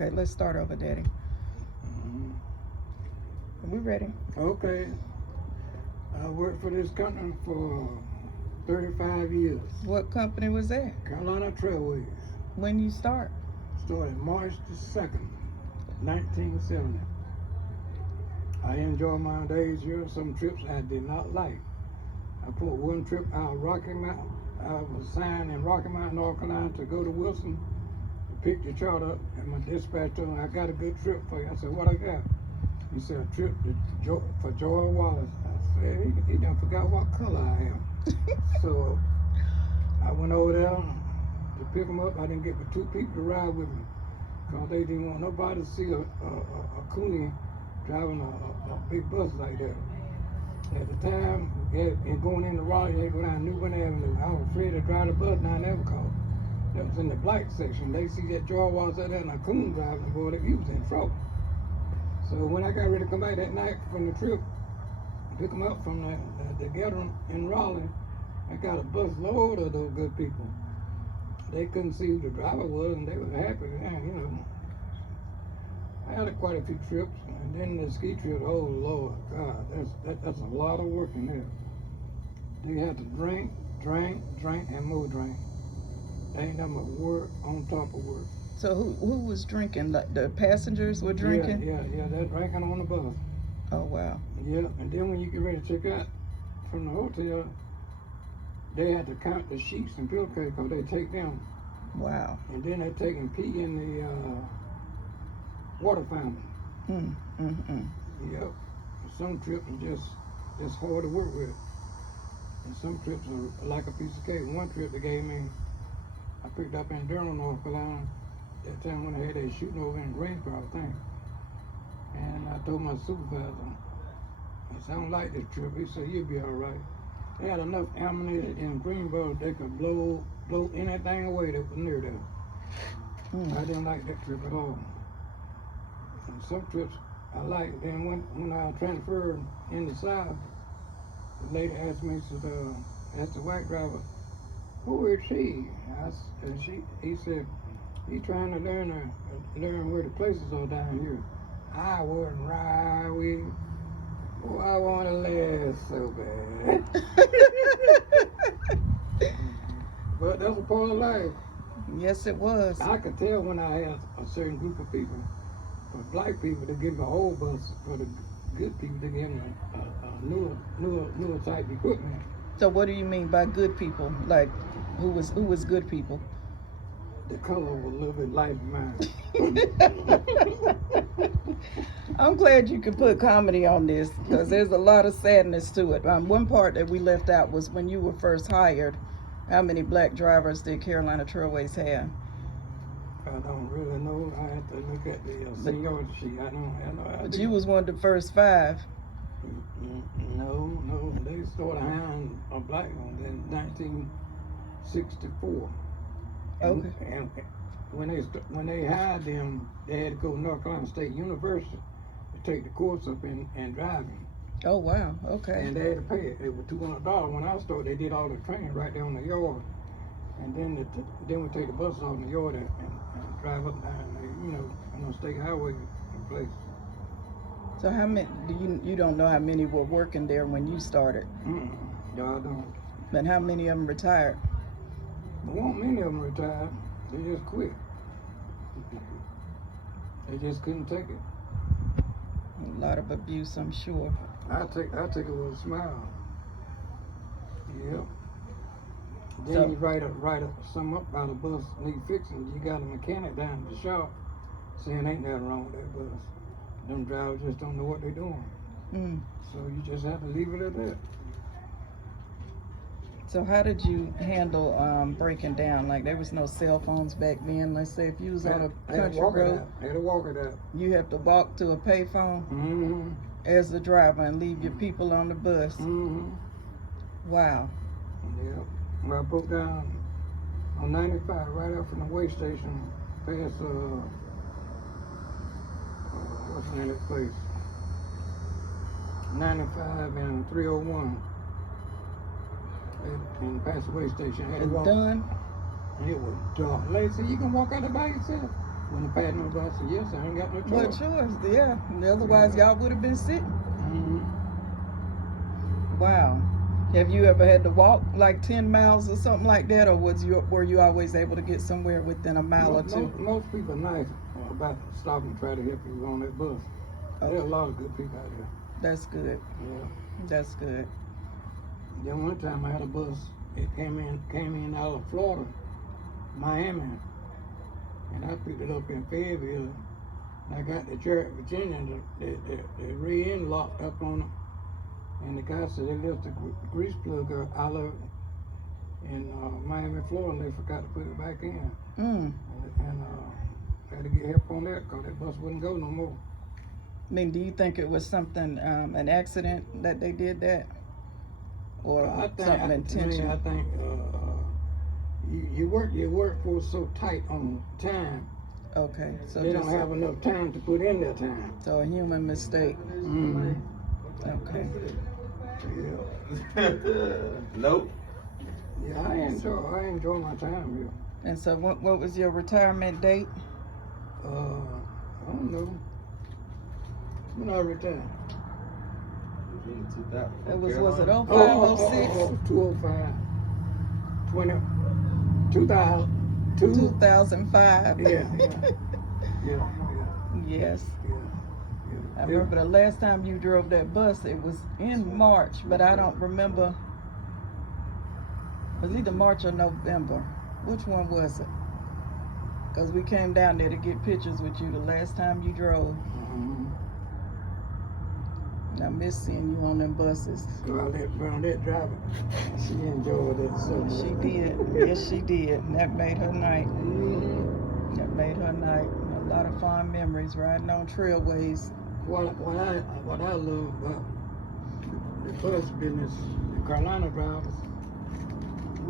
Okay, let's start over, Daddy. Are we ready? Okay. I worked for this company for 35 years. What company was that? Carolina Trailways. When you start? Started March the 2nd, 1970. I enjoyed my days here. Some trips I did not like. I put one trip out of Rocky Mountain. I was assigned in Rocky Mountain, North Carolina to go to Wilson to pick the chart up. And my dispatcher told me, I got a good trip for you. I said, what I got? He said, a trip for George Wallace. I said, he done forgot what color I am. So I went over there to pick him up. I didn't get but 2 people to ride with me because they didn't want nobody to see a coolie driving a big bus like that. At the time, and going into Raleigh, they go down Newbern Avenue. I was afraid to drive the bus down there because that was in the black section. They see that George Wallace out there and a coon driving, boy, he was in trouble. So when I got ready to come back that night from the trip, pick them up from the gathering in Raleigh, I got a bus load of those good people. They couldn't see who the driver was, and they were happy. Man, you know, I had quite a few trips, and then the ski trip. Oh Lord, God, that's a lot of work in there. You have to drink, and more drink. They ain't nothing but work on top of work. So who was drinking? Like the passengers were drinking? Yeah, they're drinking on the bus. Oh wow. Yeah, and then when you get ready to check out from the hotel, they had to count the sheets and pillowcases because they take them. Wow. And then they take and pee in the water fountain. Yep. Some trips are just hard to work with. And some trips are like a piece of cake. One trip they gave me, I picked up in Durham, North Carolina, that time when I had that shooting over in Greensboro, I think. And I told my supervisor, I said, I don't like this trip. He said, you'll be all right. They had enough ammunition in Greensboro they could blow anything away that was near there. I didn't like that trip at all. And some trips I liked. Then when I transferred in the South, the lady asked me, asked the white driver, who is he? He said, he trying to learn where the places are down here. I wasn't right with him. Oh, I want to laugh so bad. But that's a part of life. Yes, it was. I could tell when I had a certain group of people. For black people, they give them a whole bus. For the good people, they give them a newer type equipment. So what do you mean by good people? Like, who was good people? The color was a little bit lighter than mine. I'm glad you could put comedy on this because there's a lot of sadness to it. One part that we left out was when you were first hired, how many black drivers did Carolina Trailways have? I don't really know. I have to look at the seniority sheet. I know. But you was one of the first 5. No. They started hiring a black one in 1964. Okay. And when they hired them, they had to go to North Carolina State University to take the course up in driving. Oh wow. Okay. And they had to pay it. It was $200. When I started, they did all the training right there on the yard, and then we take the buses off the yard and drive up down on the state highway place. So how many? You don't know how many were working there when you started? No, I don't. But how many of them retired? There weren't many of them retired. They just quit. They just couldn't take it. A lot of abuse, I'm sure. I take it with a smile. Yep. Then So, you write something up about a bus need fixing. You got a mechanic down at the shop saying ain't nothing wrong with that bus. Them drivers just don't know what they're doing. So you just have to leave it at that. So how did you handle breaking down? Like there was no cell phones back then. Let's say if you was on a country road, I had to walk it out. You have to walk to a payphone as the driver and leave your people on the bus. Wow. Yeah. Well, I broke down on 95 right out from the way station past what's the name of that place? 95 and 301. And past the way station. I had to walk. Done? It was dark. Lady said, you can walk out there by yourself? When the patent on bus, yes, I ain't got no choice. What choice? Yeah. Otherwise, y'all would have been sitting. Mm-hmm. Wow. Have you ever had to walk like 10 miles or something like that, or were you always able to get somewhere within a mile or two? Most people are nice about stopping and try to help you on that bus. Okay. There are a lot of good people out there. That's good. Yeah. That's good. Then one time I had a bus. It came in out of Florida, Miami, and I picked it up in Fayetteville. And I got to Cherokee, Virginia, and the rear end locked up on it. And the guy said they left the grease plug out of it in Miami, Florida, and they forgot to put it back in. Mm. And had to get help on that because that bus wouldn't go no more. I mean, do you think it was something, an accident that they did that? Or something intentional? I think your workforce so tight on time. Okay. So they don't have enough time to put in their time. So a human mistake. Mm-hmm. Okay. Yeah. Nope. Yeah, I enjoy my time here. And so what was your retirement date? I don't know. When I retired. It was it 05, 06? 205. 2005. Yeah. Yes. Yeah. I remember the last time you drove that bus, it was in March, but I don't remember. It was either March or November. Which one was it? Because we came down there to get pictures with you the last time you drove. Mm-hmm. I miss seeing you on them buses. Bernadette driver, she enjoyed it so much. She did. Yes, she did. And that made her night. Mm-hmm. That made her night. A lot of fond memories riding on Trailways. What I love about the bus business, the Carolina drivers,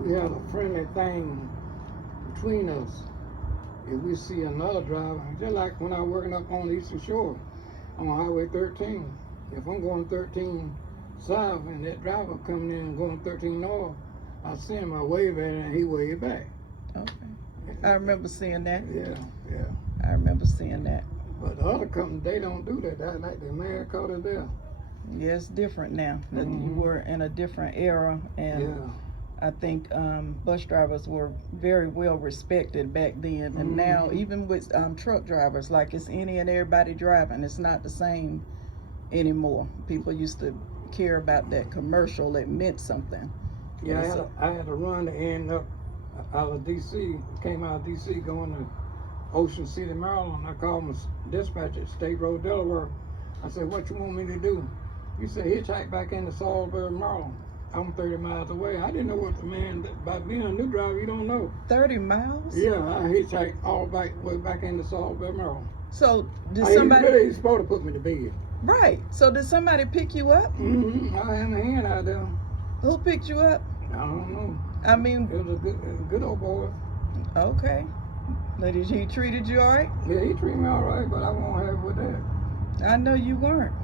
we have a friendly thing between us. If we see another driver, just like when I was working up on the Eastern Shore on Highway 13, if I'm going 13 south and that driver coming in and going 13 north, I see him, I wave at him and he wave back. Okay. I remember seeing that. Yeah. I remember seeing that. But the other companies, they don't do that. That's like the America there. Yeah, it's different now. Mm-hmm. You were in a different era, and Yeah. I think bus drivers were very well respected back then. And now, even with truck drivers, like it's any and everybody driving, it's not the same anymore. People used to care about that commercial. It meant something. Yeah, I had to run to end up out of D.C., came out of D.C. going to Ocean City, Maryland. I called my dispatcher at State Road, Delaware. I said, what you want me to do? He said, hitchhike back into Salisbury, Maryland. I'm 30 miles away. I didn't know what the man, by being a new driver, you don't know. 30 miles? Yeah, I hitchhiked all way back into Salisbury, Maryland. So did somebody... He's supposed to put me to bed. Right. So did somebody pick you up? Mm-hmm. I had a hand out there. Who picked you up? I don't know. I mean... It was a good old boy. Okay. But he treated you all right? Yeah, he treated me all right, but I won't have it with that. I know you weren't.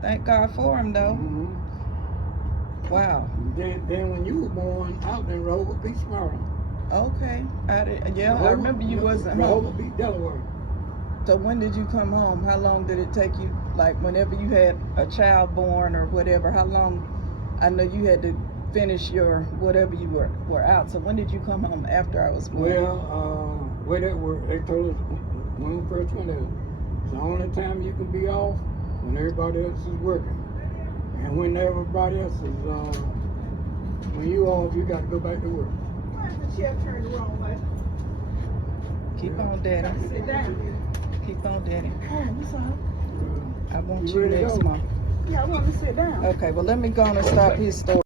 Thank God for him, though. Mm-hmm. Wow. Then when you were born out in Rehoboth Beach, Maryland. Okay. I remember you wasn't Rehoboth home. Beach, Delaware. So when did you come home? How long did it take you? Like whenever you had a child born or whatever, how long? I know you had to finish your whatever you were out. So when did you come home after I was born? Well, where they told us when we first went there, it's the only time you can be off when everybody else is working. And when everybody else is, when you off, you got to go back to work. Why is the chair turned the wrong way? Keep on, Daddy. Sit down. Keep on, Daddy. What's up? I want You you ready to next go? month. Yeah, I want to sit down. Okay, well, let me go on and stop his story.